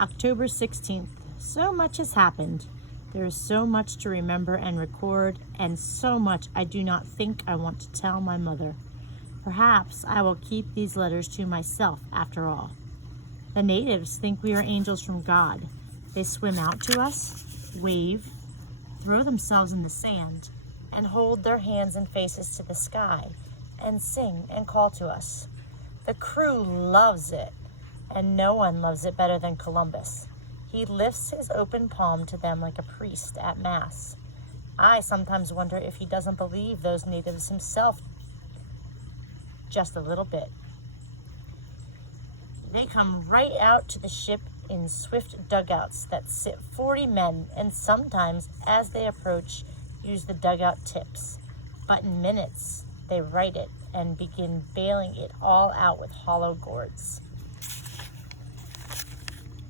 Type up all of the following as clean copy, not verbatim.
October 16th. So much has happened. There is so much to remember and record, and so much I do not think I want to tell my mother. Perhaps I will keep these letters to myself after all. The natives think we are angels from God. They swim out to us, wave, throw themselves in the sand, and hold their hands and faces to the sky, and sing and call to us. The crew loves it, and no one loves it better than Columbus. He lifts his open palm to them like a priest at Mass. I sometimes wonder if he doesn't believe those natives himself just a little bit. They come right out to the ship in swift dugouts that sit 40 men, and sometimes, as they approach, use the dugout tips. But in minutes, they right it and begin bailing it all out with hollow gourds.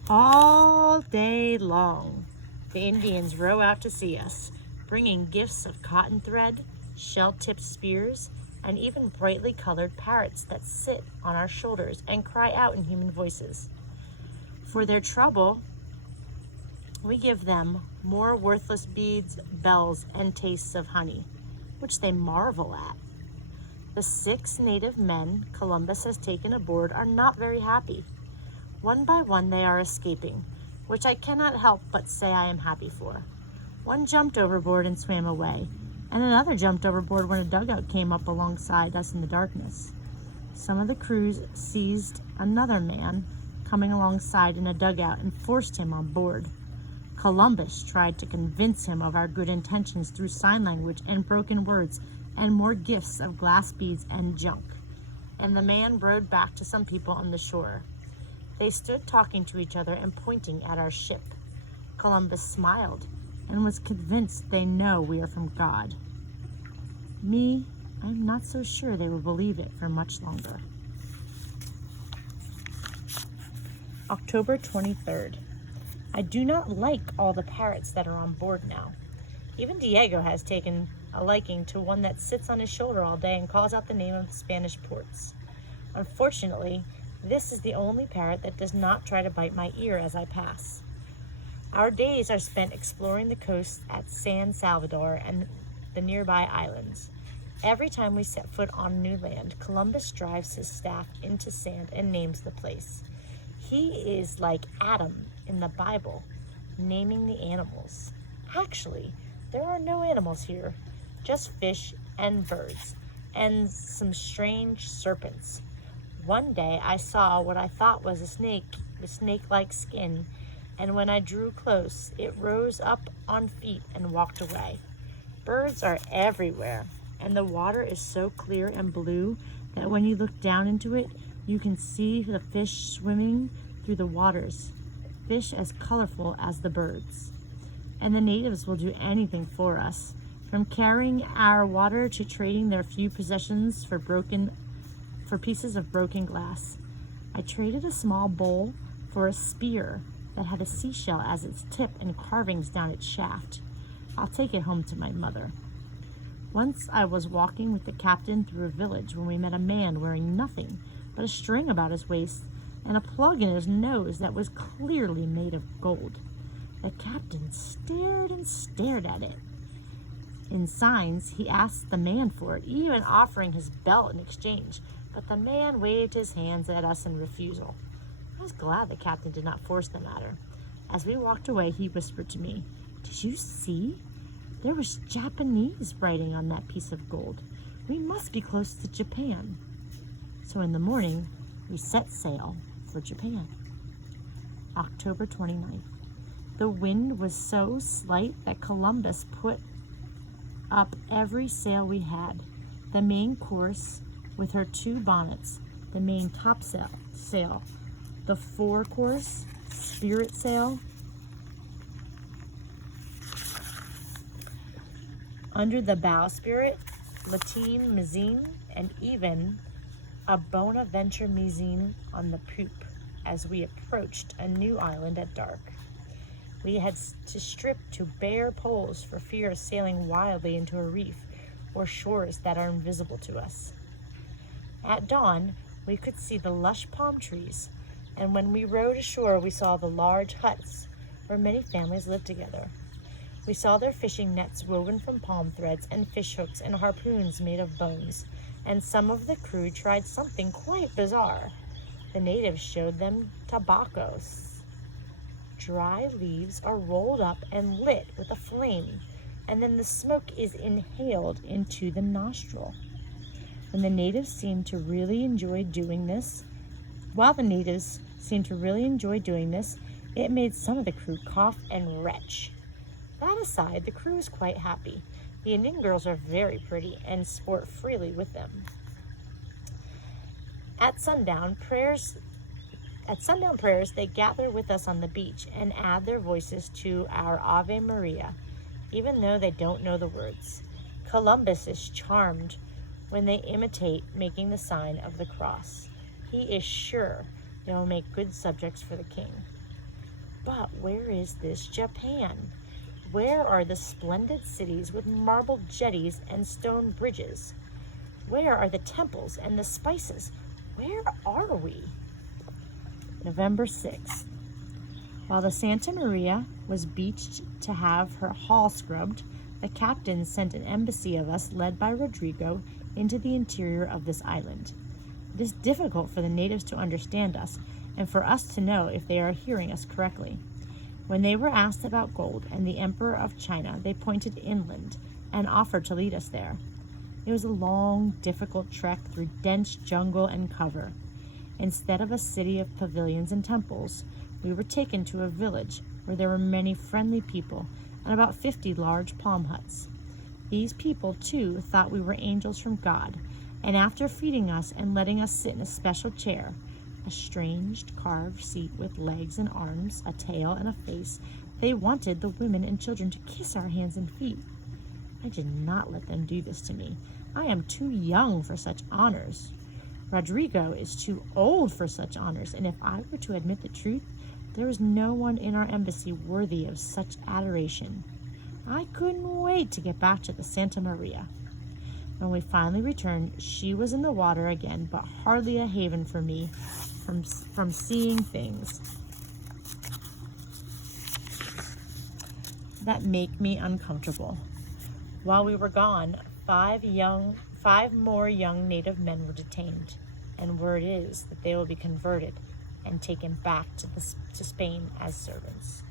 All day long, the Indians row out to see us, bringing gifts of cotton thread, shell-tipped spears, and even brightly colored parrots that sit on our shoulders and cry out in human voices. For their trouble, we give them more worthless beads, bells, and tastes of honey, which they marvel at. The 6 native men Columbus has taken aboard are not very happy. One by one they are escaping, which I cannot help but say I am happy for. One jumped overboard and swam away, and another jumped overboard when a dugout came up alongside us in the darkness. Some of the crews seized another man coming alongside in a dugout and forced him on board. Columbus tried to convince him of our good intentions through sign language and broken words and more gifts of glass beads and junk, and the man rowed back to some people on the shore. They stood talking to each other and pointing at our ship. Columbus smiled and was convinced they know we are from God. Me, I'm not so sure they will believe it for much longer. October 23rd. I do not like all the parrots that are on board now. Even Diego has taken a liking to one that sits on his shoulder all day and calls out the name of the Spanish ports. Unfortunately, this is the only parrot that does not try to bite my ear as I pass. Our days are spent exploring the coast at San Salvador and the nearby islands. Every time we set foot on new land, Columbus drives his staff into sand and names the place. He is like Adam in the Bible, naming the animals. Actually, there are no animals here, just fish and birds, and some strange serpents. One day I saw what I thought was a snake with snake-like skin, and when I drew close, it rose up on feet and walked away. Birds are everywhere, and the water is so clear and blue that when you look down into it, you can see the fish swimming through the waters, fish as colorful as the birds. And the natives will do anything for us, from carrying our water to trading their few possessions for pieces of broken glass. I traded a small bowl for a spear that had a seashell as its tip and carvings down its shaft. I'll take it home to my mother. Once I was walking with the captain through a village when we met a man wearing nothing but a string about his waist and a plug in his nose that was clearly made of gold. The captain stared and stared at it. In signs, he asked the man for it, even offering his belt in exchange, but the man waved his hands at us in refusal. I was glad the captain did not force the matter. As we walked away, he whispered to me, "Did you see? There was Japanese writing on that piece of gold. We must be close to Japan." So in the morning, we set sail for Japan. October 29th. The wind was so slight that Columbus put up every sail we had. The main course with her 2 bonnets, the main topsail, the forecourse, spirit sail, under the bowsprit, lateen mizzen, and even a Bonaventure mizzen on the poop as we approached a new island at dark. We had to strip to bare poles for fear of sailing wildly into a reef or shores that are invisible to us. At dawn, we could see the lush palm trees, and when we rowed ashore, we saw the large huts where many families lived together. We saw their fishing nets woven from palm threads and fish hooks and harpoons made of bones, and some of the crew tried something quite bizarre. The natives showed them tabacos. Dry leaves are rolled up and lit with a flame, and then the smoke is inhaled into the nostril. When the natives seemed to really enjoy doing this, it made some of the crew cough and retch. That aside, the crew is quite happy. The Indian girls are very pretty and sport freely with them. At sundown prayers, they gather with us on the beach and add their voices to our Ave Maria, even though they don't know the words. Columbus is charmed when they imitate making the sign of the cross. He is sure they will make good subjects for the king. But where is this Japan? Where are the splendid cities with marble jetties and stone bridges? Where are the temples and the spices? Where are we? November 6th. While the Santa Maria was beached to have her hull scrubbed, the captain sent an embassy of us led by Rodrigo into the interior of this island. It is difficult for the natives to understand us and for us to know if they are hearing us correctly. When they were asked about gold and the Emperor of China, they pointed inland and offered to lead us there. It was a long, difficult trek through dense jungle and cover. Instead of a city of pavilions and temples, we were taken to a village where there were many friendly people and about 50 large palm huts. These people, too, thought we were angels from God, and after feeding us and letting us sit in a special chair, a strange carved seat with legs and arms, a tail and a face, they wanted the women and children to kiss our hands and feet. I did not let them do this to me. I am too young for such honors. Rodrigo is too old for such honors, and if I were to admit the truth, there is no one in our embassy worthy of such adoration. I couldn't wait to get back to the Santa Maria. When we finally returned, she was in the water again, but hardly a haven for me from seeing things that make me uncomfortable. While we were gone, 5 more young native men were detained, and word is that they will be converted and taken back to Spain as servants.